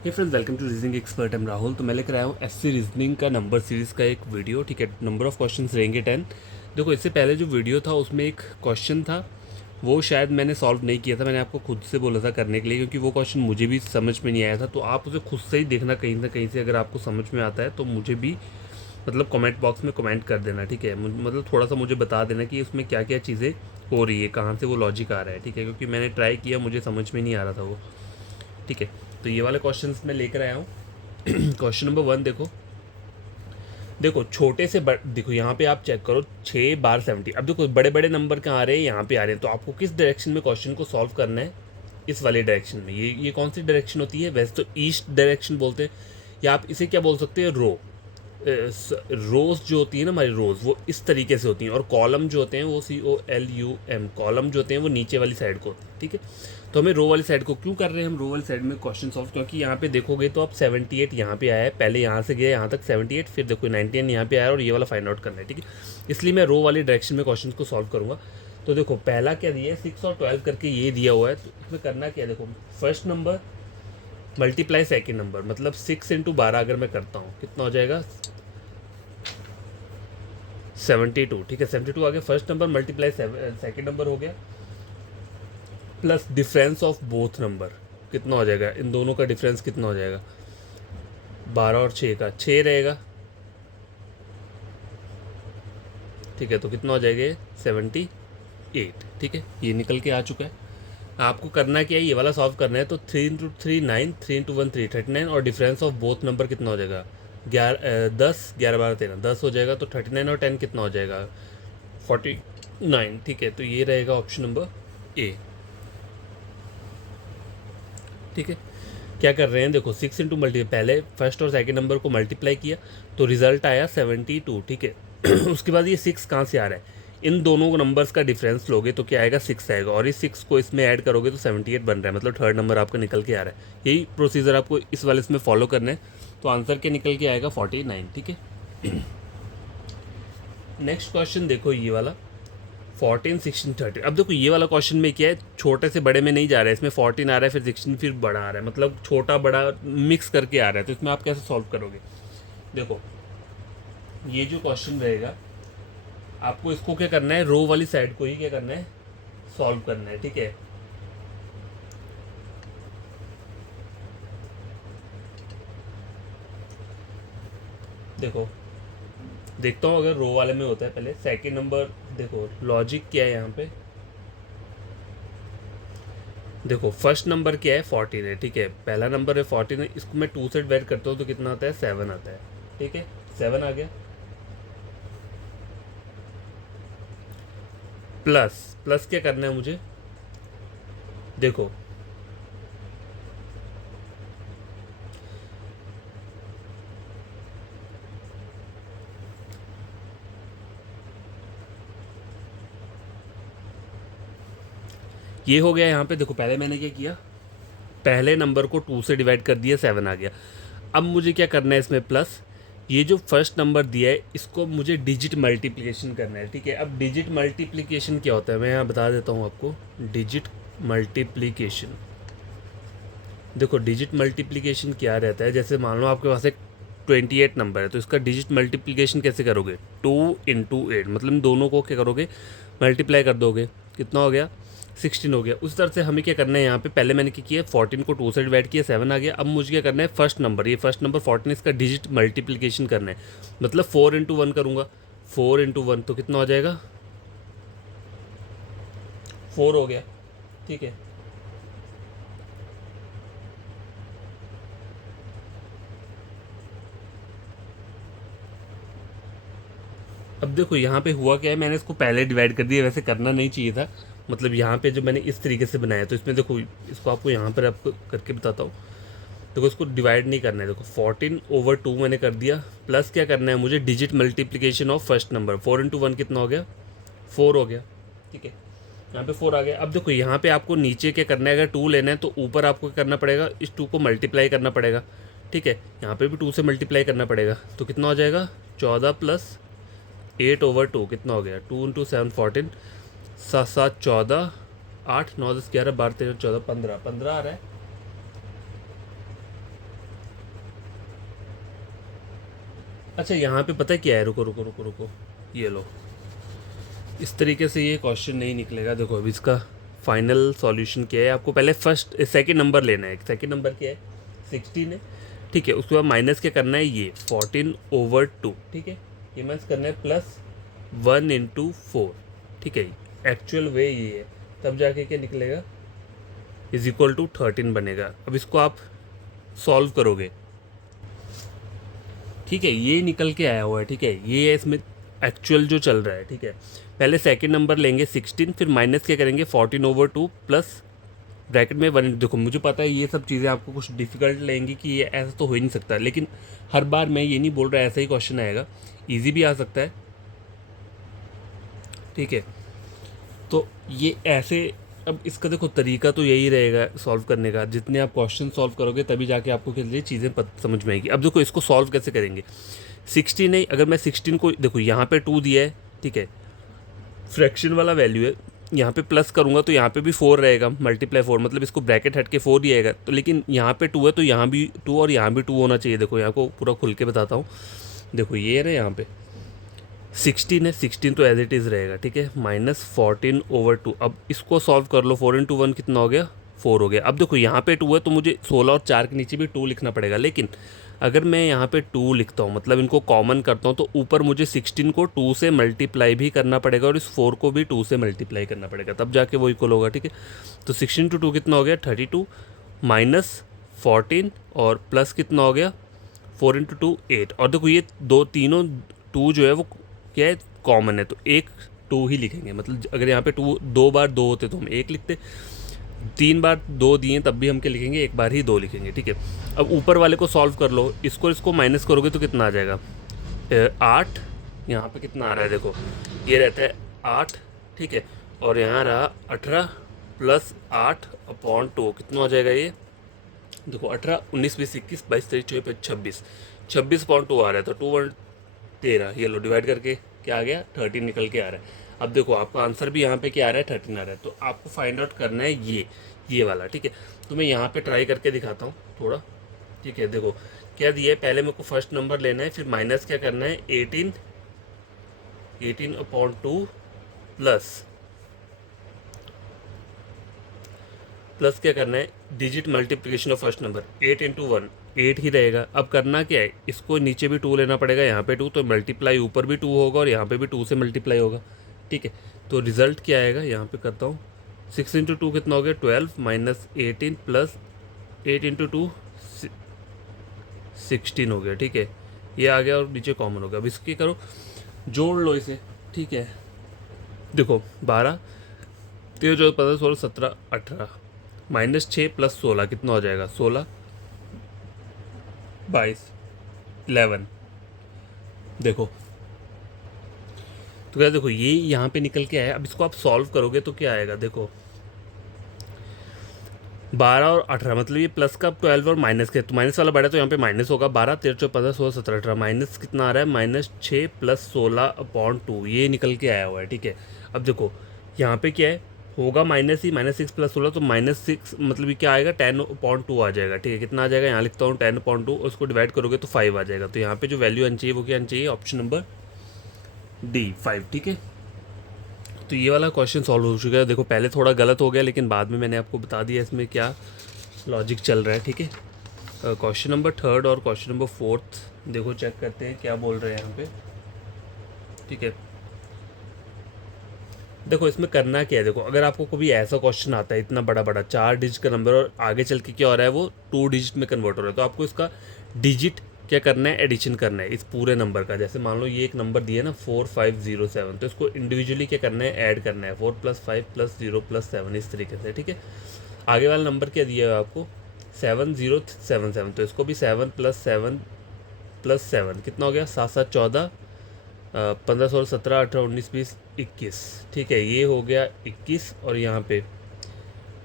Hey friends, welcome to reasoning expert. Am Rahul. तो मैं लेकर आया हूँ एससी रीजनिंग का नंबर सीरीज़ का एक वीडियो। ठीक है, नंबर ऑफ क्वेश्चंस रहेंगे 10। देखो, इससे पहले जो वीडियो था उसमें एक क्वेश्चन था, वो शायद मैंने सॉल्व नहीं किया था। मैंने आपको खुद से बोला था करने के लिए, क्योंकि वो क्वेश्चन मुझे भी समझ में नहीं आया था। तो आप उसे खुद से ही देखना कहीं ना कहीं से। अगर आपको समझ में आता है तो मुझे भी मतलब कमेंट बॉक्स में कमेंट कर देना। ठीक है, मतलब थोड़ा सा मुझे बता देना कि उसमें क्या क्या चीज़ें हो रही है, कहाँ से वो लॉजिक आ रहा है। ठीक है, क्योंकि मैंने ट्राई किया, मुझे समझ में नहीं आ रहा था वो। ठीक है, तो ये वाले क्वेश्चंस मैं लेकर आया हूँ। क्वेश्चन नंबर 1 देखो। देखो छोटे से देखो यहाँ पे आप चेक करो, 6 बार 70। अब देखो बड़े बड़े नंबर कहाँ आ रहे हैं, यहाँ पे आ रहे हैं। तो आपको किस डायरेक्शन में क्वेश्चन को सॉल्व करना है? इस वाले डायरेक्शन में। ये कौन सी डायरेक्शन होती है? वैसे तो ईस्ट डायरेक्शन बोलते हैं, या आप इसे क्या बोल सकते हैं, रो। रोज जो होती है ना हमारी, रोज वो इस तरीके से होती हैं। और कॉलम जो होते हैं वो COLUM, कॉलम जो होते हैं वो नीचे वाली साइड को होते हैं। ठीक है, तो हमें रो वाली साइड को क्यों कर रहे हैं हम रो वाली साइड में क्वेश्चन सॉल्व? क्योंकि यहाँ पे देखोगे तो आप 78 यहाँ पे आया है, पहले यहाँ से गया यहाँ तक 78, फिर देखो 99 यहाँ पे आया और ये वाला फाइंड आउट करना है। ठीक है, इसलिए मैं रो वाली डायरेक्शन में क्वेश्चन को सॉल्व करूँगा। तो देखो पहला क्या दिया है, 6 और 12 करके ये दिया हुआ है। तो इसमें करना क्या है, देखो first number multiply second number, मतलब 6 × 12 अगर मैं करता हूँ कितना हो जाएगा, 72। ठीक है, 72 आ गया first number, multiply second number हो गया, plus difference of both number कितना हो जाएगा, इन दोनों का डिफरेंस कितना हो जाएगा, 12 और 6 का 6 रहेगा। ठीक है, तो कितना हो जाएगा, 78। ठीक है, ये निकल के आ चुका है। आपको करना क्या है, ये वाला सॉल्व करना है। तो 3 × 3 9, 3 × 1 3 39, और डिफरेंस ऑफ बोथ नंबर कितना हो जाएगा, 10, 11 12 13 10 हो जाएगा। तो 39 और 10 कितना हो जाएगा, 49। ठीक है, तो ये रहेगा ऑप्शन नंबर ए। ठीक है, क्या कर रहे हैं, देखो 6 इंटू मल्टी, पहले फर्स्ट और सेकंड नंबर को मल्टीप्लाई किया तो रिजल्ट आया 72। ठीक है उसके बाद ये 6 कहाँ से आ रहा है, इन दोनों नंबर्स का डिफरेंस लोगे तो क्या आएगा, 6 आएगा, और इस 6 को इसमें ऐड करोगे तो 78 बन रहा है। मतलब थर्ड नंबर आपका निकल के आ रहा है। यही प्रोसीजर आपको इस वाले इसमें फॉलो करना है। तो आंसर क्या निकल के आएगा, 49। ठीक है, नेक्स्ट क्वेश्चन देखो ये वाला, 14 16 30। अब देखो ये वाला क्वेश्चन में क्या है, छोटे से बड़े में नहीं जा रहा है, इसमें 14 आ रहा है, फिर 16, फिर बड़ा आ रहा है, मतलब छोटा बड़ा मिक्स करके आ रहा है। तो इसमें आप कैसे सॉल्व करोगे, देखो ये जो क्वेश्चन रहेगा, आपको इसको क्या करना है, रो वाली साइड को ही क्या करना है, सॉल्व करना है। ठीक है, देखो देखता हूँ अगर रो वाले में होता है। पहले सेकेंड नंबर, देखो लॉजिक क्या है यहाँ पे, देखो फर्स्ट नंबर क्या है, 14 है। ठीक है, पहला नंबर है 14 है, इसको मैं 2 से डिवाइड करता हूँ तो कितना आता है, 7 आता है। ठीक है, 7 आ गया, प्लस प्लस क्या करना है मुझे, देखो ये हो गया यहाँ पे। देखो पहले मैंने क्या किया, पहले नंबर को 2 से डिवाइड कर दिया, 7 आ गया। अब मुझे क्या करना है इसमें, प्लस ये जो फर्स्ट नंबर दिया है इसको मुझे डिजिट मल्टीप्लिकेशन करना है। ठीक है, अब डिजिट मल्टीप्लिकेशन क्या होता है मैं यहाँ बता देता हूँ आपको। डिजिट मल्टीप्लिकेशन, देखो डिजिट मल्टीप्लिकेशन क्या रहता है, जैसे मान लो आपके पास एक 28 नंबर है, तो इसका डिजिट मल्टीप्लिकेशन कैसे करोगे, 2 × 8, मतलब इन दोनों को क्या करोगे, मल्टीप्लाई कर दोगे, कितना हो गया, 16 हो गया। उस तरह से हमें क्या करना है, यहाँ पे पहले मैंने क्या किया, 14 को 2 से डिवाइड किया, 7 आ गया। अब मुझे क्या करना है, फर्स्ट नंबर, ये फर्स्ट नंबर 14, इसका डिजिट मल्टीप्लिकेशन करना है, मतलब 4 × 1 करूँगा, 4 × 1 तो कितना हो जाएगा, 4 हो गया। ठीक है, अब देखो यहाँ पे हुआ क्या है, मैंने इसको पहले डिवाइड कर दिया, वैसे करना नहीं चाहिए था। मतलब यहाँ पे जो मैंने इस तरीके से बनाया, तो इसमें देखो इसको आपको यहाँ पर आपको करके बताता हूँ। देखो इसको डिवाइड नहीं करना है, देखो 14/2 मैंने कर दिया, प्लस क्या करना है मुझे, digit multiplication of first number, 4 × 1 कितना हो गया, 4 हो गया। ठीक है, यहाँ पे 4 आ गया। अब देखो यहाँ पे आपको नीचे क्या करना है, अगर 2 लेना है तो ऊपर आपको क्या करना पड़ेगा, इस 2 को मल्टीप्लाई करना पड़ेगा। ठीक है, यहाँ पे भी 2 से मल्टीप्लाई करना पड़ेगा, तो कितना हो जाएगा, 14 + 8/2 कितना हो गया, 2 × 7 14, 7 7 14, 8 9 10 11 12 13 14 15 15 आ रहा है। अच्छा यहाँ पे पता है क्या है, रुको रुको रुको रुको, ये लो, इस तरीके से ये क्वेश्चन नहीं निकलेगा। देखो अभी इसका फाइनल सॉल्यूशन क्या है, आपको पहले फर्स्ट सेकंड नंबर लेना है। सेकंड नंबर क्या है, 16 है, ठीक है। उसके बाद माइनस क्या करना है, ये 14/2, ठीक है। ये माइनस करना है प्लस 1/4, ठीक है। एक्चुअल वे ये है, तब जाके क्या निकलेगा, इज इक्वल टू 13 बनेगा। अब इसको आप सॉल्व करोगे, ठीक है, ये निकल के आया हुआ है, ठीक है। ये है इसमें एक्चुअल जो चल रहा है, ठीक है। पहले सेकंड नंबर लेंगे 16, फिर माइनस क्या करेंगे 14/2 प्लस ब्रैकेट में 1। देखो मुझे पता है ये सब चीज़ें आपको कुछ डिफिकल्ट लगेंगी कि ये ऐसा तो हो ही नहीं सकता, लेकिन हर बार मैं ये नहीं बोल रहा ऐसा ही क्वेश्चन आएगा, ईजी भी आ सकता है, ठीक है। तो ये ऐसे, अब इसका देखो तरीका तो यही रहेगा सॉल्व करने का, जितने आप क्वेश्चन सॉल्व करोगे तभी जाके आपको के लिए चीज़ें समझ में आएगी। अब देखो इसको सॉल्व कैसे करेंगे, 16 है, अगर मैं 16 को देखो यहाँ पे 2 दिया है, ठीक है, फ्रैक्शन वाला वैल्यू है, यहाँ पे प्लस करूँगा तो यहाँ पे भी 4 रहेगा, मल्टीप्लाई 4, मतलब इसको ब्रैकेट हट के 4 ही आएगा। तो लेकिन यहाँ पे 2 है तो यहाँ भी 2 और यहाँ भी 2 होना चाहिए। देखो यहाँ को पूरा खुल के बताता हूँ, देखो ये है ना, यहाँ पे 16 है, 16 तो एज इट इज़ रहेगा, ठीक है, -14/2। अब इसको सॉल्व कर लो, 4 × 1 कितना हो गया, 4 हो गया। अब देखो यहाँ पे 2 है तो मुझे 16 और 4 के नीचे भी 2 लिखना पड़ेगा, लेकिन अगर मैं यहाँ पे 2 लिखता हूँ, मतलब इनको कॉमन करता हूँ, तो ऊपर मुझे 16 को 2 से मल्टीप्लाई भी करना पड़ेगा और इस 4 को भी 2 से मल्टीप्लाई करना पड़ेगा, तब जाके वो इक्वल होगा, ठीक है। तो 16 × 2 कितना हो गया, 32, -14 और प्लस कितना हो गया, 4 × 2 8। और देखो ये दो तीनों 2 जो है वो क्या है, कॉमन है, तो एक 2 ही लिखेंगे। मतलब अगर यहाँ पे 2 दो बार 2 होते तो हम 1 लिखते, 3 बार 2 दिए तब भी हम क्या लिखेंगे, एक बार ही 2 लिखेंगे, ठीक है। अब ऊपर वाले को सॉल्व कर लो, इसको माइनस करोगे तो कितना आ जाएगा, 8। यहाँ पे कितना आ रहा है, देखो ये रहता है 8, ठीक है, और यहाँ रहा 18 + 8/2, कितना हो जाएगा ये, देखो 18, 19, 20, 21, 22, 23, 24, 26, 26/2 आ रहा है। तो 2/13, ये लो डिवाइड करके क्या आ गया, 13 निकल के आ रहा है। अब देखो आपका आंसर भी यहाँ पे क्या आ रहा है, 13 आ रहा है। तो आपको फाइंड आउट करना है ये वाला, ठीक है। तो मैं यहाँ पे ट्राई करके दिखाता हूँ थोड़ा, ठीक है। देखो क्या दिया है, पहले मेरे को फर्स्ट नंबर लेना है, फिर माइनस क्या करना है, 18/2 प्लस क्या करना है, digit multiplication of first number, 8 × 1 8 ही रहेगा। अब करना क्या है, इसको नीचे भी 2 लेना पड़ेगा, यहाँ पे 2, तो मल्टीप्लाई ऊपर भी 2 होगा और यहाँ पे भी 2 से मल्टीप्लाई होगा, ठीक है। तो रिजल्ट क्या आएगा, यहाँ पे करता हूँ, 6 × 2 कितना हो गया, 12, -18 + 8 × 2 16 हो गया, ठीक है। ये आ गया और नीचे कॉमन हो गया। अब इसकी करो, जोड़ लो इसे, ठीक है। देखो 12, 13, 14, 15, 16, 17, 18, -6 + 16 कितना हो जाएगा, 16, 22, 11। देखो तो क्या, देखो ये यहाँ पे निकल के आया। अब इसको आप सॉल्व करोगे तो क्या आएगा, देखो 12 और 18, मतलब ये प्लस का 12 और माइनस के, तो माइनस वाला बढ़ा तो यहाँ पे माइनस होगा, 12, 13, 14, 15, 16, 17, 18, माइनस कितना आ रहा है, -6 + 16/2, ये निकल के आया हुआ है, ठीक है। अब देखो यहाँ पे क्या है, होगा माइनस ही, -6 + 16, तो -6 मतलब ये क्या आएगा, 10/2 आ जाएगा, ठीक है। कितना आ जाएगा, यहाँ लिखता हूँ 10/2, उसको डिवाइड करोगे तो 5 आ जाएगा। तो यहाँ पे जो वैल्यू आनी चाहिए वो क्या आनी चाहिए, ऑप्शन नंबर डी, 5, ठीक है। तो ये वाला क्वेश्चन सॉल्व हो चुका है। देखो पहले थोड़ा गलत हो गया, लेकिन बाद में मैंने आपको बता दिया इसमें क्या लॉजिक चल रहा है, ठीक है। क्वेश्चन नंबर 3 और क्वेश्चन नंबर 4 देखो चेक करते हैं क्या बोल रहे हैं यहाँ पे, ठीक है। देखो इसमें करना क्या है, देखो अगर आपको कभी ऐसा क्वेश्चन आता है इतना बड़ा बड़ा 4 डिजिट का नंबर और आगे चल के क्या हो रहा है, वो 2 डिजिट में कन्वर्ट हो रहा है, तो आपको इसका डिजिट क्या करना है, एडिशन करना है इस पूरे नंबर का। जैसे मान लो ये एक नंबर दिया ना 4507, तो इसको इंडिविजुअली क्या करना है, ऐड करना है, 4 + 5 + 0 + 7, इस तरीके से, ठीक है। आगे वाला नंबर क्या दिया है आपको, 7077, तो इसको भी 7 + 7 + 7 कितना हो गया, 7, 7, 14, 15, 16, 17, 18, 19, 20, 21, ठीक है। ये हो गया 21, और यहाँ पे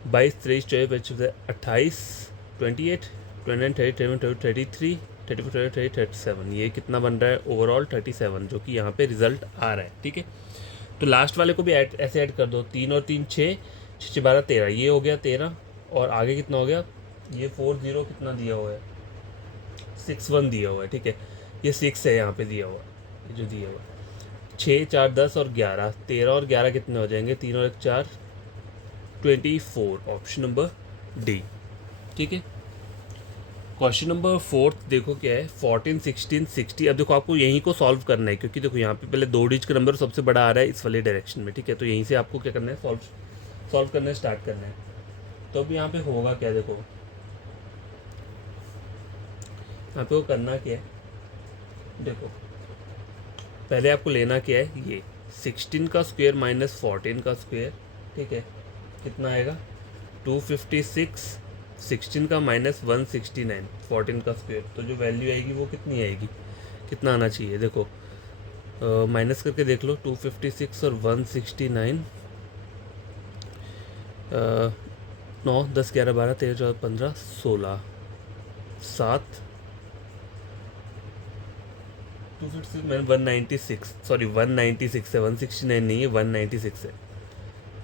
22, 23, 24, 25, 28, 28, 29, 30, 31, 33, 34, 35, 37, ये कितना बन रहा है, ओवरऑल 37, जो कि यहाँ पे रिजल्ट आ रहा है, ठीक है। तो लास्ट वाले को भी ऐसे ऐड कर दो, 3 और 3 6, 6 12 13, ये हो गया 13, और आगे कितना हो गया, ये 40 कितना दिया हुआ है, 61 दिया हुआ है, ठीक है। ये 6 है यहाँ पे दिया हुआ, ये जो दिया हुआ 6 4 10 और 11, 13 और 11 कितने हो जाएंगे, 3 और 1 4, 24, ऑप्शन नंबर डी। ठीक है। क्वेश्चन नंबर 4 देखो क्या है, 14 16 60। अब देखो आपको यहीं को सॉल्व करना है, क्योंकि देखो यहाँ पे पहले 2 डिजिट का नंबर सबसे बड़ा आ रहा है इस वाले डायरेक्शन में। ठीक है, तो यहीं से आपको क्या करना है, सॉल्व करना स्टार्ट करना है। तो अब यहाँ पे होगा क्या, देखो यहाँ पे वो करना क्या है, देखो पहले आपको लेना क्या है, ये 16 का स्क्वायर माइनस 14 का स्क्वायर। ठीक है, कितना आएगा 256, 16 का माइनस 169, 14 का स्क्वायर। तो जो वैल्यू आएगी वो कितनी आएगी, कितना आना चाहिए, देखो माइनस करके देख लो, 256 और 169, 9 10 11 12 13 14 15 16, 7 256 मैंने 196, सॉरी 196 है, 169 नहीं है, 196 है।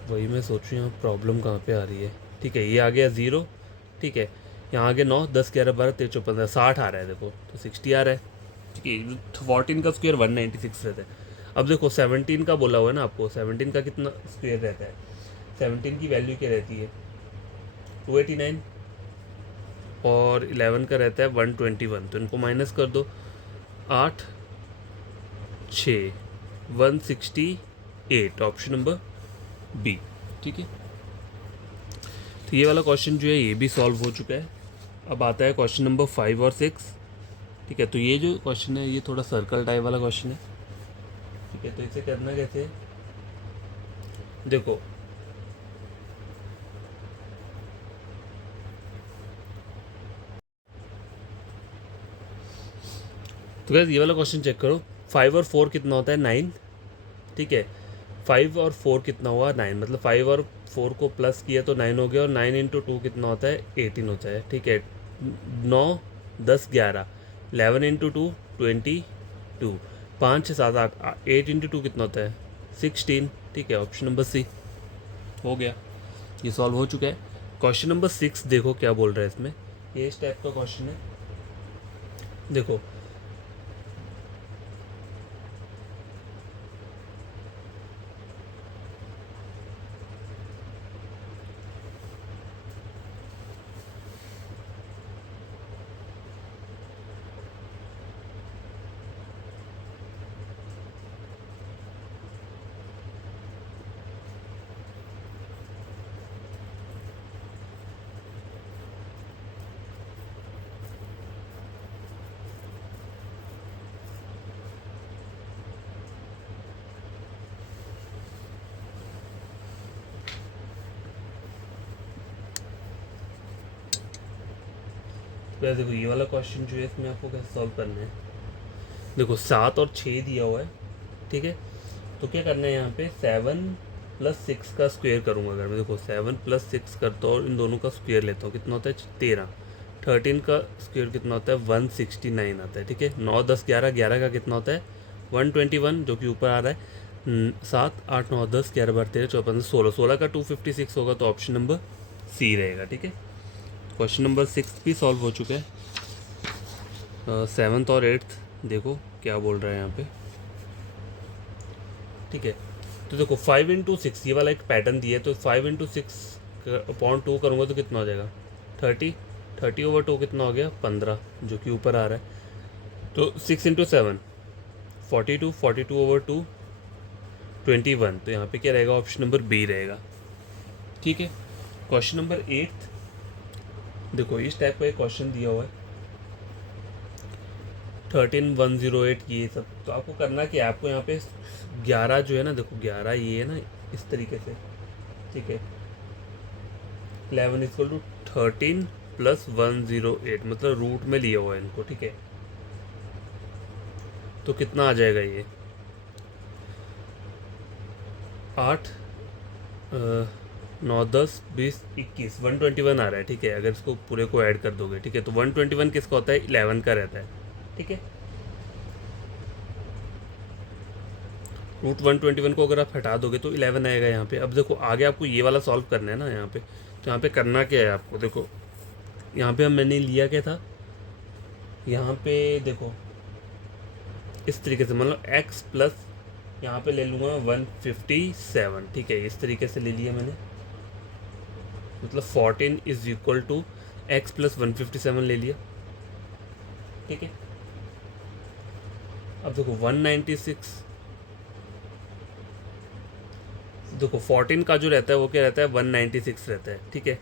वही मैं सोच रही हूँ प्रॉब्लम कहाँ पे आ रही है। ठीक है, ये आ गया 0। ठीक है, यहाँ आगे 9 10 11 12 13 14 15 60 आ रहा है, देखो तो 60 आ रहा है। ठीक है, 14 का स्क्वायर 196 रहता है। अब देखो 17 का बोला हुआ है ना आपको, 17 का कितना स्क्वायर रहता है, 17 की वैल्यू क्या रहती है 289, और 11 का रहता है 121। तो इनको माइनस कर दो, 8 6 168, ऑप्शन नंबर बी। ठीक है, तो ये वाला क्वेश्चन जो है ये भी सॉल्व हो चुका है। अब आता है क्वेश्चन नंबर 5 और 6। ठीक है, तो ये जो क्वेश्चन है ये थोड़ा सर्कल टाइप वाला क्वेश्चन है। ठीक है, तो इसे करना कैसे है, देखो तो गाइस ये वाला क्वेश्चन चेक करो, 5 और 4 कितना होता है 9। ठीक है, 5 और 4 कितना हुआ 9, मतलब 5 और 4 को प्लस किया तो 9 हो गया, और 9 इंटू 2 कितना होता है 18 होता है। ठीक है, 9 10 11, 11 इंटू 2 22, 5 7 8, 8 इंटू 2 कितना होता है 16। ठीक है, ऑप्शन नंबर सी हो गया, ये सॉल्व हो चुका है। क्वेश्चन नंबर 6 देखो क्या बोल रहा है इसमें, ये इस टाइप का क्वेश्चन है। देखो वैसे देखो ये वाला क्वेश्चन जो है इसमें आपको कैसे सॉल्व करना है, देखो 7 और 6 दिया हुआ है। ठीक है, तो क्या करना है यहाँ पे 7 प्लस 6 का स्क्वायर करूँगा अगर मैं, देखो 7 प्लस 6 करता हूँ और इन दोनों का स्क्वायर लेता हूँ, कितना होता है 13। 13 का स्क्वायर कितना होता है 169 आता है। ठीक है, 9 10 11, 11 का कितना होता है 121 जो कि ऊपर आ रहा है, 7 8 9 10 11 12 13 14 15 16, 16 का 256 होगा, तो ऑप्शन नंबर सी रहेगा। ठीक है, क्वेश्चन नंबर 6 भी सॉल्व हो चुका है। 7th और 8th देखो क्या बोल रहा है यहाँ पे। ठीक है, तो देखो 5 इंटू 6 ये वाला एक पैटर्न दिया है, तो 5 इंटू 6 अपॉन 2 करूँगा तो कितना हो जाएगा 30, 30 ओवर 2 कितना हो गया 15 जो कि ऊपर आ रहा है। तो 6 इंटू 7 42, 42 ओवर 2 21, तो यहाँ पे क्या रहेगा, ऑप्शन नंबर बी रहेगा। ठीक है, क्वेश्चन नंबर 8 देखो इस टाइप का एक क्वेश्चन दिया हुआ है, 13108 ये सब। तो आपको करना कि आपको यहाँ पे 11 जो है ना, देखो 11 ये है ना इस तरीके से। ठीक है, 11 इक्वल टू 13 प्लस 108, मतलब रूट में लिया हुआ है इनको। ठीक है, तो कितना आ जाएगा ये 8 9 10 20 21, 121 आ रहा है। ठीक है, अगर इसको पूरे को ऐड कर दोगे। ठीक है, तो 121 किसका होता है 11 का रहता है। ठीक है, रूट 121 को अगर आप हटा दोगे तो 11 आएगा यहाँ पे। अब देखो आगे आपको ये वाला सॉल्व करना है ना यहाँ पे, तो यहाँ पे करना क्या है आपको, देखो यहाँ पे हम मैंने लिया क्या था, यहाँ पे देखो इस तरीके से मतलब x प्लस यहाँ पे ले लूँगा 157, ठीक है, इस तरीके से ले लिया मैंने, मतलब 14 is equal to x plus 157 ले लिया, ठीक है। अब देखो 196, देखो 14 का जो रहता है वो क्या रहता है 196 रहता है, ठीक है,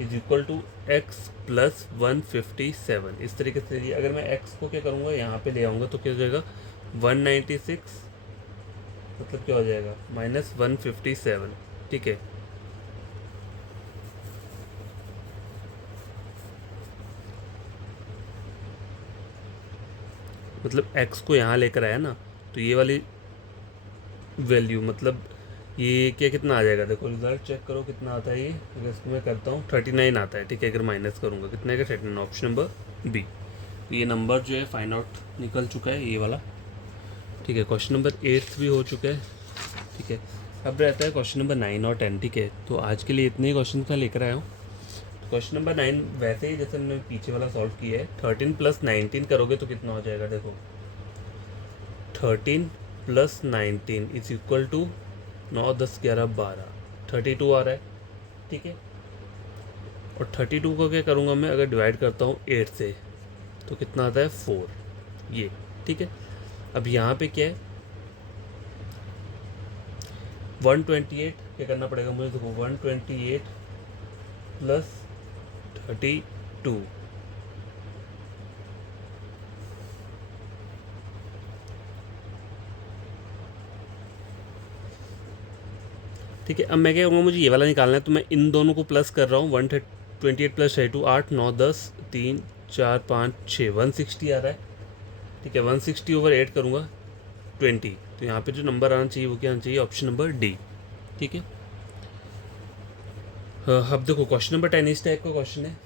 is equal to x plus 157, इस तरीके से लिया। अगर मैं x को क्या करूँगा यहाँ पे ले आऊँगा तो क्या हो जाएगा 196, मतलब क्या हो जाएगा माइनस 157, ठीक है। मतलब x को यहाँ लेकर आया ना, तो ये वाली वैल्यू मतलब ये क्या कितना आ जाएगा, देखो रिजल्ट चेक करो कितना आता है ये। अगर इसको मैं करता हूँ 39 आता है, ठीक है। अगर माइनस करूँगा कितना है 39, ऑप्शन नंबर बी। तो ये नंबर जो है फाइंड आउट निकल चुका है ये वाला, ठीक है। क्वेश्चन नंबर 8 भी हो चुका है, ठीक है। अब रहता है क्वेश्चन नंबर 9 और 10, ठीक है। तो आज के लिए इतने ही क्वेश्चन मैं लेकर आया हूँ। क्वेश्चन नंबर 9 वैसे ही जैसे हमने पीछे वाला सॉल्व किया है, 13 प्लस 19 करोगे तो कितना हो जाएगा, देखो 13 प्लस 19 इज इक्वल टू 9 10 11 12, 32 आ रहा है, ठीक है। और 32 को क्या करूँगा मैं, अगर डिवाइड करता हूँ 8 से तो कितना आता है 4, ये, ठीक है। अब यहाँ पे क्या है 128, क्या करना पड़ेगा मुझे, देखो 128 प्लस 32, ठीक है। अब मैं क्या करूँगा, मुझे ये वाला निकालना है, तो मैं इन दोनों को प्लस कर रहा हूँ। 128 प्लस 32 8 9 10 3 4 5 6 160 आ रहा है, ठीक है। 160 ओवर 8 करूँगा 20, तो यहाँ पे जो नंबर आना चाहिए वो क्या आना चाहिए, ऑप्शन नंबर डी, ठीक है। अब देखो क्वेश्चन नंबर 10 इस टाइप का क्वेश्चन है।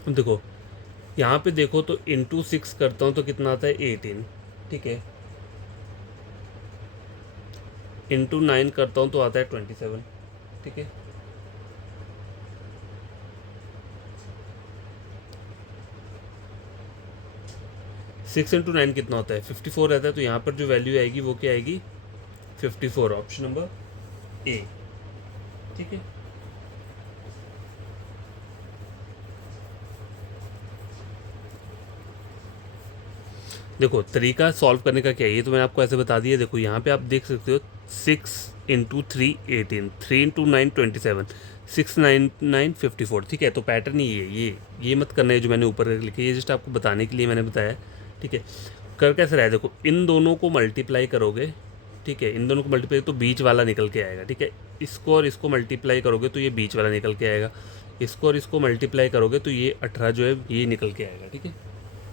अब देखो यहाँ पे देखो तो इंटू 6 करता हूँ तो कितना आता है 18, ठीक है। इंटू 9 करता हूँ तो आता है 27, ठीक है। सिक्स इंटू 9 कितना होता है 54 रहता है, तो यहाँ पर जो वैल्यू आएगी वो क्या आएगी 54, ऑप्शन नंबर ए, ठीक है। देखो तरीका सॉल्व करने का क्या है, ये तो मैंने आपको ऐसे बता दिया। देखो यहाँ पे आप देख सकते हो 6 इंटू 3 18, 3 इंटू 9 27, 6 9 9 54, ठीक है। तो पैटर्न ही है ये मत करना है जो मैंने ऊपर लिखे, ये जस्ट आपको बताने के लिए मैंने बताया, ठीक है। कर कैसे रहा है, देखो इन दोनों को मल्टीप्लाई करोगे, ठीक है, इन दोनों को मल्टीप्लाई तो बीच वाला निकल के आएगा, ठीक है। इसको और इसको मल्टीप्लाई करोगे तो ये बीच वाला निकल के आएगा, इसको और इसको मल्टीप्लाई करोगे तो ये 18 जो है ये निकल के आएगा, ठीक है।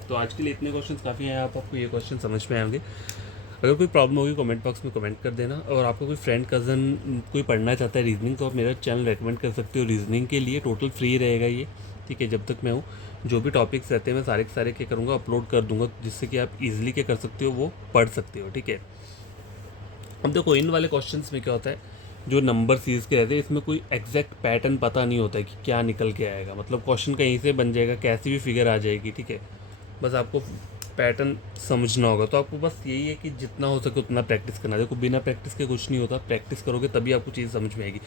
तो आज के लिए इतने क्वेश्चंस काफ़ी हैं, आपको ये क्वेश्चन समझ में आएंगे। अगर कोई प्रॉब्लम होगी कमेंट बॉक्स में कमेंट कर देना, और आपका कोई फ्रेंड कज़न कोई पढ़ना चाहता है रीजनिंग तो आप मेरा चैनल रेकमेंड कर सकते हो रीजनिंग के लिए, टोटल फ्री रहेगा ये, ठीक है। जब तक मैं हूँ जो भी टॉपिक्स रहते हैं मैं सारे के सारे क्या करूँगा अपलोड कर दूँगा, जिससे कि आप इजीली क्या कर सकते हो वो पढ़ सकते हो, ठीक है। अब देखो इन वाले क्वेश्चंस में क्या होता है, जो नंबर सीरीज के रहते हैं इसमें कोई एग्जैक्ट पैटर्न पता नहीं होता है कि क्या निकल के आएगा, मतलब क्वेश्चन कहीं से बन जाएगा, कैसी भी फिगर आ जाएगी, ठीक है। बस आपको पैटर्न समझना होगा, तो आपको बस यही है कि जितना हो सके उतना प्रैक्टिस करना। देखो बिना प्रैक्टिस के कुछ नहीं होता, प्रैक्टिस करोगे तभी आपको चीज़ समझ में आएगी।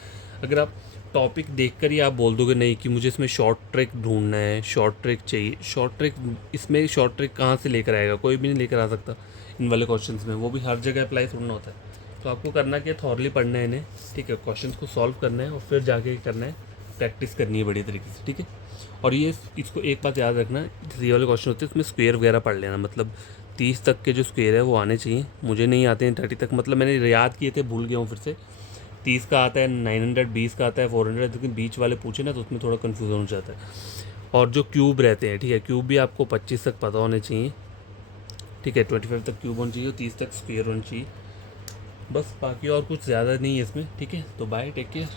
अगर आप टॉपिक देखकर ही आप बोल दोगे नहीं कि मुझे इसमें शॉर्ट ट्रिक ढूंढना है, शॉर्ट ट्रिक चाहिए, शॉर्ट ट्रिक इसमें शॉर्ट ट्रिक कहाँ से लेकर आएगा, कोई भी नहीं लेकर आ सकता इन वाले क्वेश्चंस में, वो भी हर जगह अप्लाई थोड़ा होता है। तो आपको करना क्या, थॉरली पढ़ना है इन्हें, ठीक है, क्वेश्चंस को सॉल्व करना है और फिर जाके करना है, प्रैक्टिस करनी है बड़ी तरीके से, ठीक है। और ये इसको एक बात याद रखना, जैसे ये वाले क्वेश्चन होते हैं इसमें स्क्वायर वगैरह पढ़ लेना, मतलब 30 तक के जो स्क्वायर है वो आने चाहिए, मुझे नहीं आते हैं 30 तक, मतलब मैंने याद किए थे भूल गया हूँ फिर से। 30 का आता है 900, 20 का आता है 400, लेकिन बीच वाले पूछे ना तो उसमें थोड़ा कन्फ्यूज़न हो जाता है। और जो क्यूब रहते हैं, ठीक है, क्यूब भी आपको 25 तक पता होने चाहिए, ठीक है, 25 तक क्यूब होना चाहिए, 30 तक स्क्वायर होना चाहिए, बस बाकी और कुछ ज़्यादा नहीं है इसमें, ठीक है। तो बाय, टेक केयर।